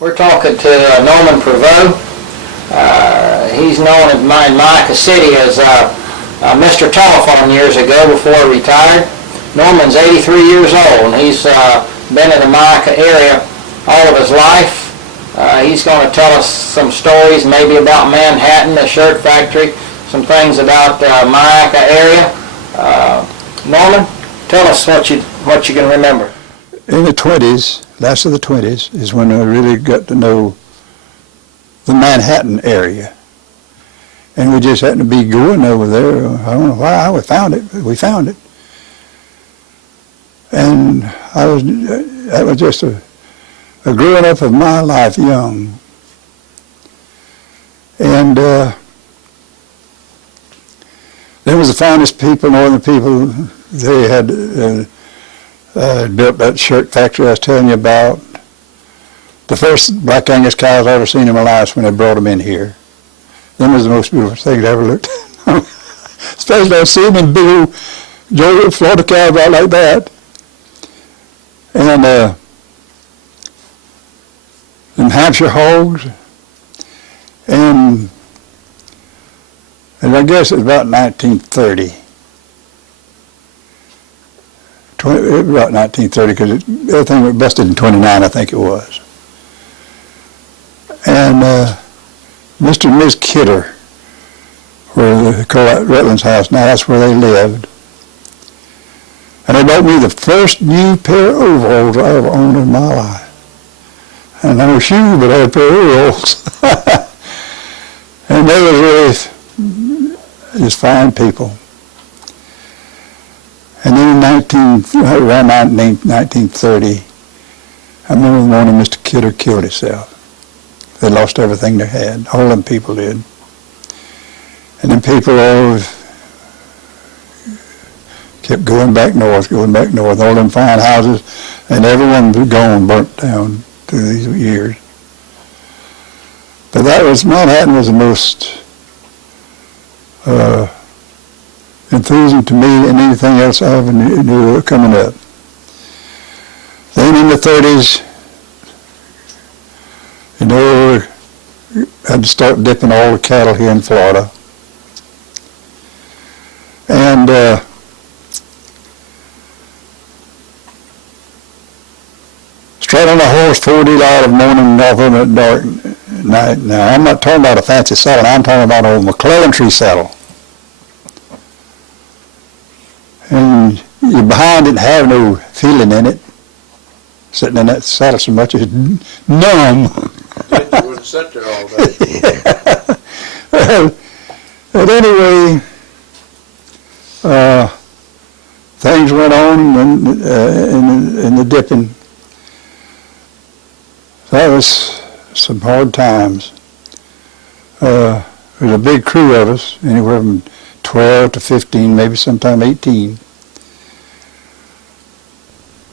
We're talking to Norman Provaux. He's known in Myakka City as Mr. Telephone years ago before he retired. Norman's 83 years old, and he's been in the Myakka area all of his life. He's going to tell us some stories, maybe about Manhattan, the shirt factory, some things about Myakka area. Norman, tell us what you can remember. In the 20s, last of the 20s, is when I really got to know the Manhattan area. And we just happened to be going over there. I don't know why, we found it. We found it. And that was just a growing up of my life young. And they was the finest people, northern people. They had built that shirt factory I was telling you about. The first black Angus cows I ever seen in my life when they brought them in here. Them was the most beautiful things I ever looked at. Especially I seen them big old Georgia, Florida cows out like that. And them Hampshire hogs. And I guess it was about 1930. About 1930, because everything was busted in 29, I think it was. And Mr. and Ms. Kidder, where they call that Rutland's house now, that's where they lived. And they bought me the first new pair of overalls I ever owned in my life. And no shoes, but I had a pair of overalls. And they were really just fine people. And then around 1930, I remember the morning Mr. Kidder killed himself. They lost everything they had. All them people did. And then people all kept going back north. All them fine houses, and everyone was gone, burnt down through these years. But Manhattan was the most enthusing to me than anything else I ever knew coming up. Then in the 30s, I had to start dipping all the cattle here in Florida. And straight on a horse 40 light of morning and off in the dark night. Now, I'm not talking about a fancy saddle. I'm talking about an old McClellan tree saddle. And your behind didn't have no feeling in it. Sitting in that saddle so much, it's numb. You wouldn't sit there all day. Well, but anyway, things went on in the dipping. That was some hard times. There was a big crew of us, anywhere from 12 to 15, maybe sometime 18.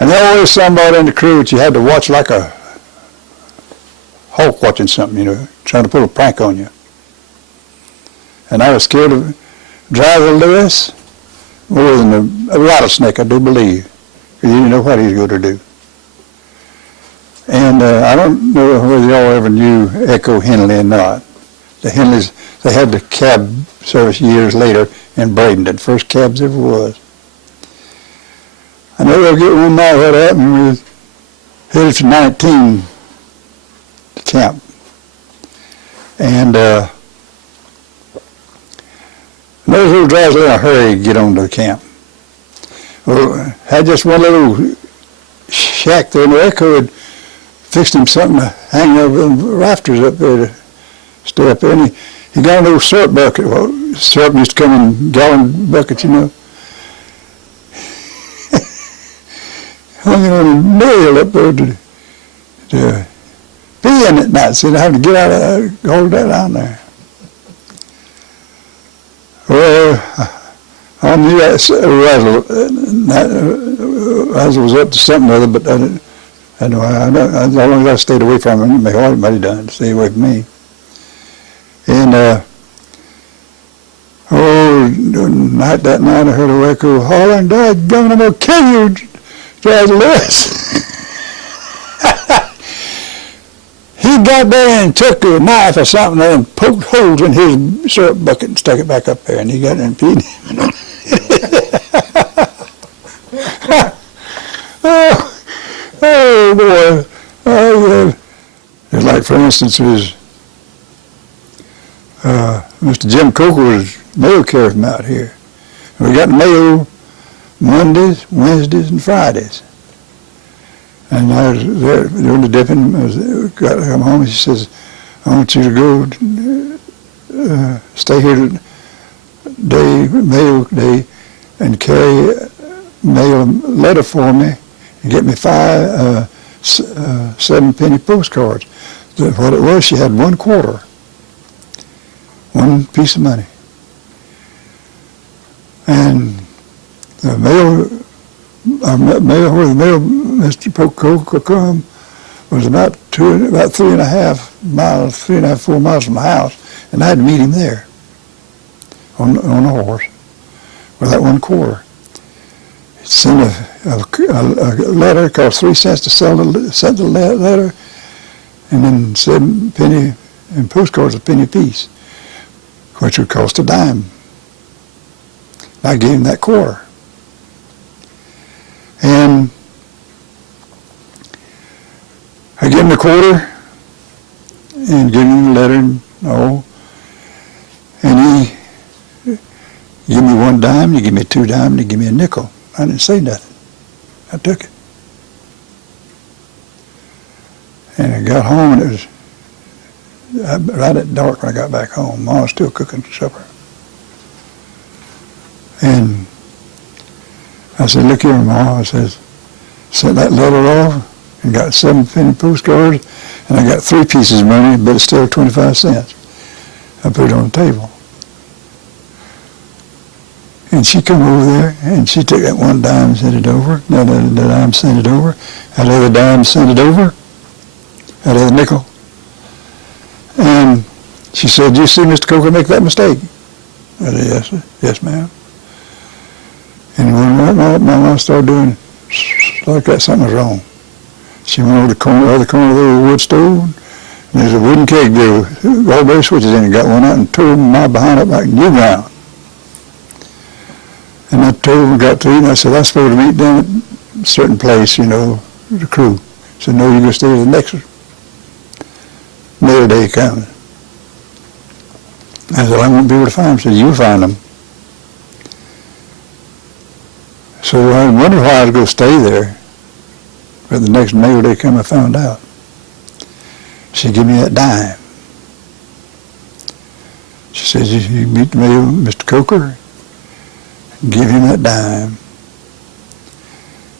And there was somebody in the crew that you had to watch like a hawk watching something, trying to pull a prank on you. And I was scared of driving Lewis more than a rattlesnake, I do believe. You didn't know what he was going to do. And I don't know whether y'all ever knew Echo Henley or not. The Henleys, they had the cab service years later in Bradenton, first cabs ever was. I know they'll get one night what happened. We was headed to 19 to camp. And those little drives in a hurry to get on to the camp. Well, had just one little shack there, and the Echo had fixed him something to hang over the rafters up there to stay up there. And he got a little syrup bucket. Well, syrup used to come in gallon buckets, hung it on a nail up there to pee in it at night, so I had to get out of that, hold that on there. Well, I knew that Razzle was up to something or other, but as long as I stayed away from him, anybody done to stay away from me. And that night I heard a echo hollering, "Dad, I'm gonna kill you, Razzle Lewis." out there and took a knife or something and poked holes in his syrup bucket and stuck it back up there, and he got it and peed. Oh boy. It's like, for instance, Mr. Jim Coker was mail carrier from out here. We got the mail Mondays, Wednesdays, and Fridays. And I was there doing the dipping. Got to come home. She says, "I want you to go stay here mail day, and carry mail letter for me, and get me 5 7-penny postcards." What it was, she had 1 quarter, 1 piece of money, and the mail. Where the mail, Mr. Coker come, was about 3.5 miles, 3.5, 4 miles from my house, and I had to meet him there on a horse with that 1 quarter. He sent a letter, cost 3 cents to send the letter, and then 7-penny, and postcards a penny apiece, which would cost a dime. I gave him that quarter. And I gave him the quarter and gave him the letter and all. And he gave me 1 dime, he gave me 2 dimes, and he gave me a nickel. I didn't say nothing. I took it. And I got home, and it was right at dark when I got back home. Mom was still cooking supper. And I said, "Look here, Ma," I says, "sent that letter off and got 7-penny postcards, and I got 3 pieces of money, but it's still 25 cents. I put it on the table." And she come over there, and she took that 1 dime and sent it over, that other dime sent it over, that other dime sent it over, that other nickel. And she said, "You see Mr. Coker make that mistake?" I said, "Yes, sir. Yes, ma'am." And when my mom started doing like that, something was wrong. She went over to the other corner of the wood stove, and there's a wooden keg there with all switches in it. Got one out and tore my behind up like new ground. And I told him, got to eat, and I said, "I'm supposed to meet down at a certain place, the crew." He said, "No, you're going to stay to the next mail day coming." I said, "I won't be able to find them." He said, "You'll find them." So I wondered why I was going to stay there. But the next mail day come, I found out. She gave me that dime. She said, "You meet the mail, Mr. Coker, give him that dime."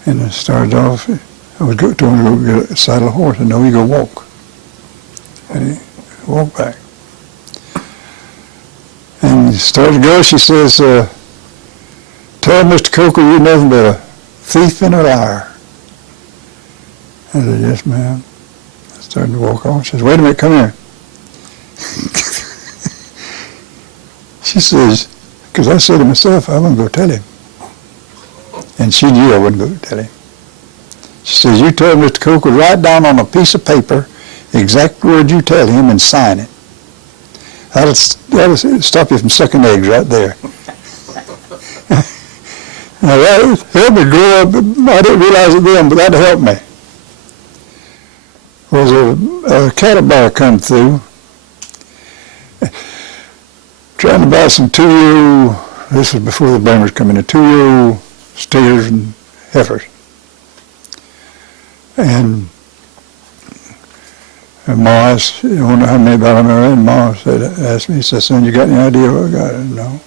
And I started off, I was going to go get a saddle a horse, and no, you go walk. And he walked back. And he started to go, she says, "Tell Mr. Coker you're nothing but a thief and a liar." I said, "Yes, ma'am." I started to walk on. She says, "Wait a minute, come here." She says, because I said to myself, "I'm going to go tell him." And she knew I wouldn't go tell him. She says, "You tell Mr. Coker, write down on a piece of paper the exact word you tell him and sign it. That'll stop you from sucking eggs right there." Now that helped me grow up. I didn't realize it then, but that helped me. Was a cattle bar come through, trying to buy some 2-year-old, this was before the Burmers come in, 2-year-old steers and heifers. And Ma asked, I wonder how many about them are in. Ma asked me, he said, "Son, you got any idea what I got?" I said, "No."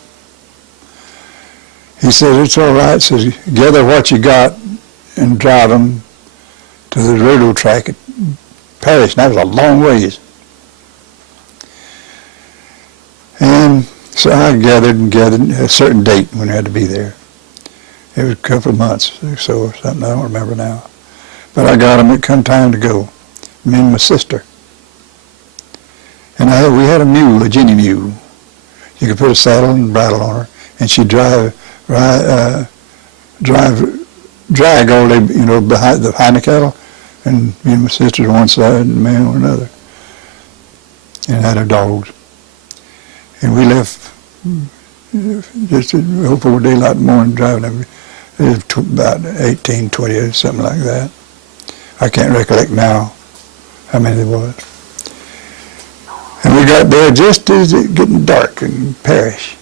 He said, "It's all right." Says, "Gather what you got and drive them to the railroad track at Paris." And that was a long ways. And so I gathered a certain date when I had to be there. It was a couple of months or so or something. I don't remember now. But I got them. It come time to go. Me and my sister. And we had a mule, a Jenny mule. You could put a saddle and bridle on her, and she'd drag all day, behind the cattle, and me and my sister on one side and the man on another. and had her dogs. And we left just before daylight in the morning driving. It was about 18, 20 or something like that. I can't recollect now how many there was. And we got there just as it getting dark in Parish.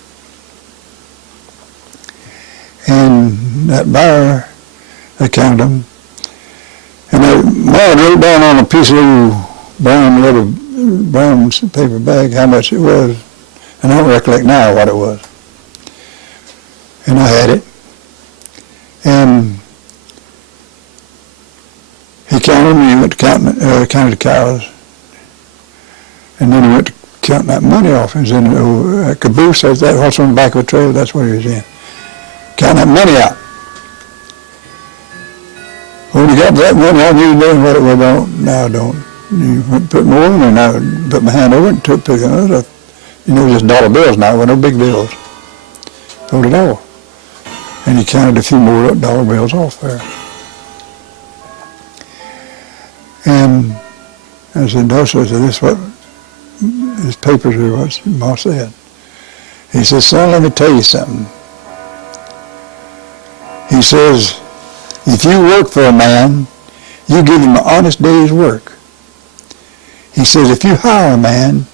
And that buyer, they counted them. And Ma wrote down on a piece of little brown paper bag how much it was. And I don't recollect now what it was. And I had it. And he counted them, and he went to counting the cows. And then he went to counting that money off. He was in a caboose, that's what's on the back of a trailer, that's what he was in. Counting that money out. When he got that money, I knew then what it was. Now I don't. You put more in, and I put my hand over it and took it. Just dollar bills now, with no big bills. Pulled it off. And he counted a few more dollar bills off there. And I said, no, sir, this is what his papers are, what Ma said. He says, son, let me tell you something. He says, if you work for a man, you give him an honest day's work. He says, if you hire a man,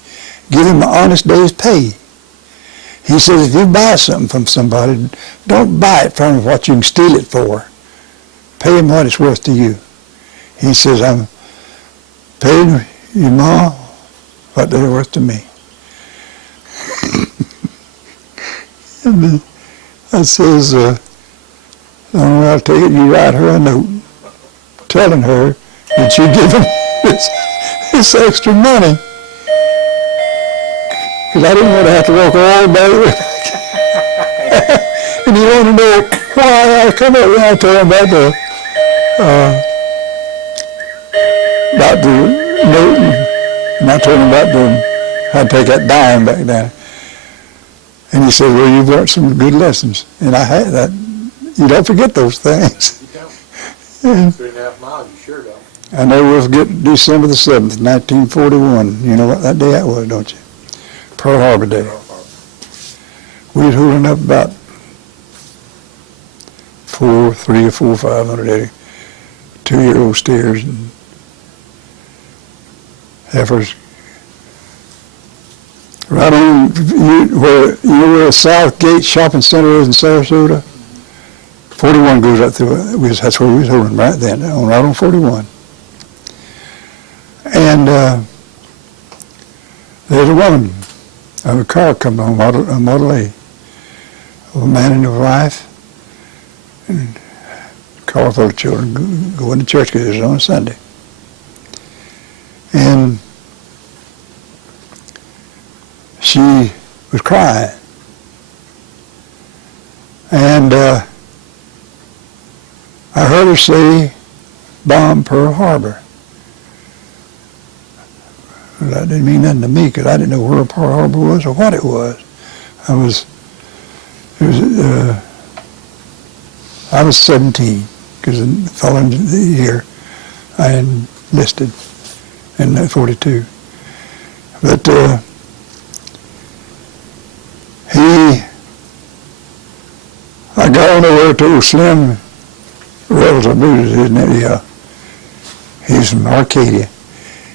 give him an honest day's pay. He says, if you buy something from somebody, don't buy it from what you can steal it for. Pay him what it's worth to you. He says, I'm paying your Ma what they're worth to me. And I says, I'll take it, you write her a note telling her that you give him this extra money. Because I didn't want to have to walk all the way back. And he wanted to know why I come up and I told him about the note, and I told him about how to take that dime back down. And he said, well, you've learned some good lessons. And I had that. You don't forget those things. You don't. 3.5 miles, you sure don't. I know we'll get December the 7th, 1941. You know what that day that was, don't you? Pearl Harbor Day. We was holding up about 300 or 400 or 500 2-year-old steers and heifers. Right on where South Gate Shopping Center is in Sarasota. 41 goes right through it. That's where we was holding right then, right on 41. And there's a woman. A car come on, a Model A. A man and a wife, and a car full of children going to church because it was on a Sunday. And she was crying. And I heard her say, bomb Pearl Harbor. Well, that didn't mean nothing to me because I didn't know where Pearl Harbor was or what it was. I was 17 because the following year I enlisted in 42. But I got on over to old Slim Rebels or Blues, isn't it? Yeah. He's from Arcadia.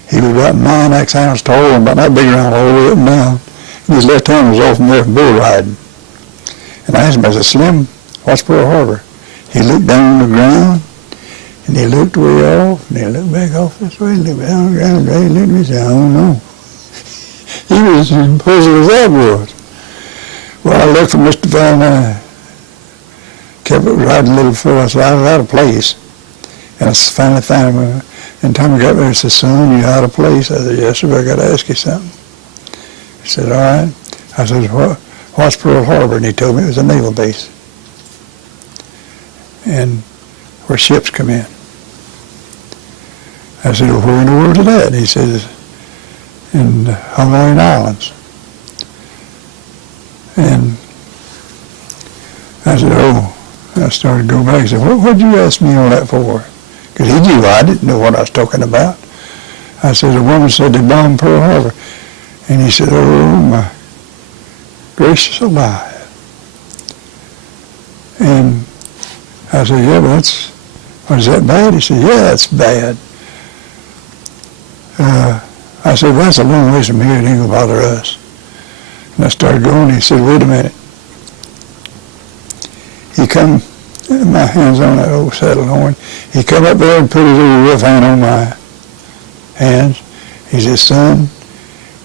He was about 9 ounces tall and about that big around all the way up and down. And his left hand was off from there bull riding. And I asked him, I said, Slim, what's Pearl Harbor? He looked down on the ground, and he looked way off, and he looked back off this way, looked down on the ground, and he looked at me and said, I don't know. He was as puzzled as that was. Well, I looked for Mr. Van, kept riding a little further. I said, I was out of place. And I finally found him. And the time I got there, he said, son, you out of place? I said, yes, sir, I got to ask you something. He said, all right. I said, what's Pearl Harbor? And he told me it was a naval base. And where ships come in. I said, well, where in the world is that? And he says, in Hawaiian Islands. And I said, oh. I started to go back and said, what'd you ask me all that for? Because he knew I didn't know what I was talking about. I said, a woman said they bombed Pearl Harbor. And he said, oh my gracious alive. And I said, yeah, but is that bad? He said, yeah, it's bad. I said, well, that's a long ways from here. It ain't gonna bother us. And I started going. He said, wait a minute. He come, my hands on that old saddle horn. He come up there and put his little rough hand on my hands. He said, son,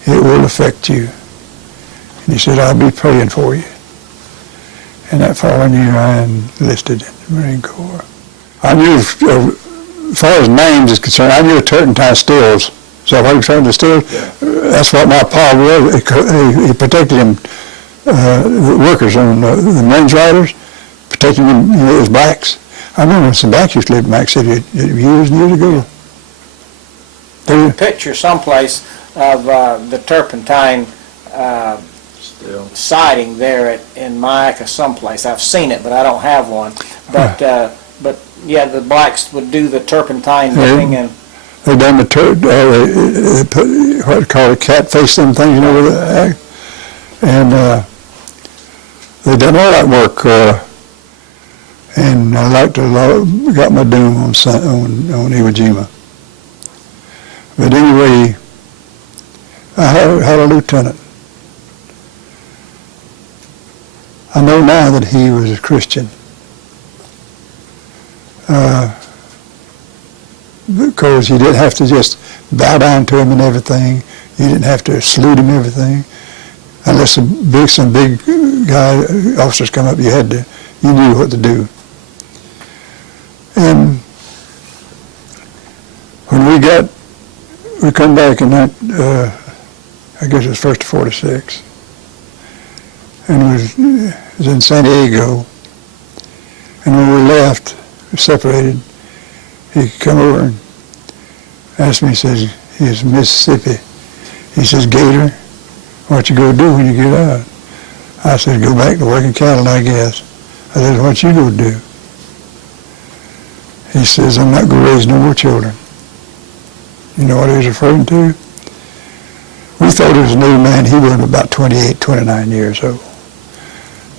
it will affect you. And he said, I'll be praying for you. And that following year, I enlisted in the Marine Corps. I knew, as far as names is concerned, I knew Turpentine Stills. Is that what you're trying to still? Yeah. That's what my pa was. He protected him, workers on the Marines riders, protecting them, his blacks. I remember when some blacks used to live in Mac City years and years ago. Picture someplace of the Turpentine Still. siding there in Myakka someplace. I've seen it, but I don't have one. But yeah, the blacks would do the turpentine dipping and. They done the they put what they call it, cat face, them things, you know, with the, and they done all that work. And I like to got my doom on Iwo Jima. But anyway, I had a lieutenant. I know now that he was a Christian. Because you didn't have to just bow down to him and everything. You didn't have to salute him and everything. Unless some big guy, officers come up, you knew what to do. And when we come back in that, I guess it was 1st of 46, and it was in San Diego, and when we left, we separated, he come over and asked me, he says, he's from Mississippi. He says, Gator, what you gonna do when you get out? I said, go back to working cattle, I guess. I said, what you gonna do? He says, I'm not gonna raise no more children. You know what he was referring to? We thought he was an old man. He was about 28, 29 years old.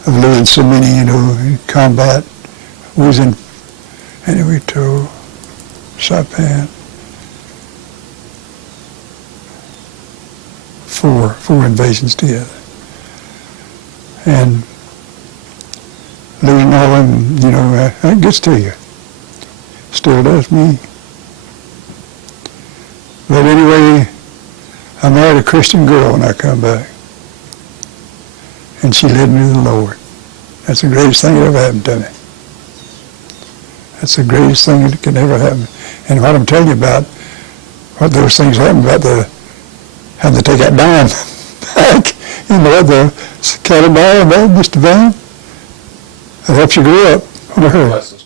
Of losing so many, you know, in combat. We was in, anyway, to Saipan. Four invasions together. And losing all of them, you know, that gets to you. Still does me. But anyway, I married a Christian girl when I come back. And she led me to the Lord. That's the greatest thing that ever happened to me. That's the greatest thing that can ever happen. And what I'm telling you about, what those things happened about having to take that dime back, you know, the cattle dime, Mr. Van, that helps you grow up on a hurry. Lessons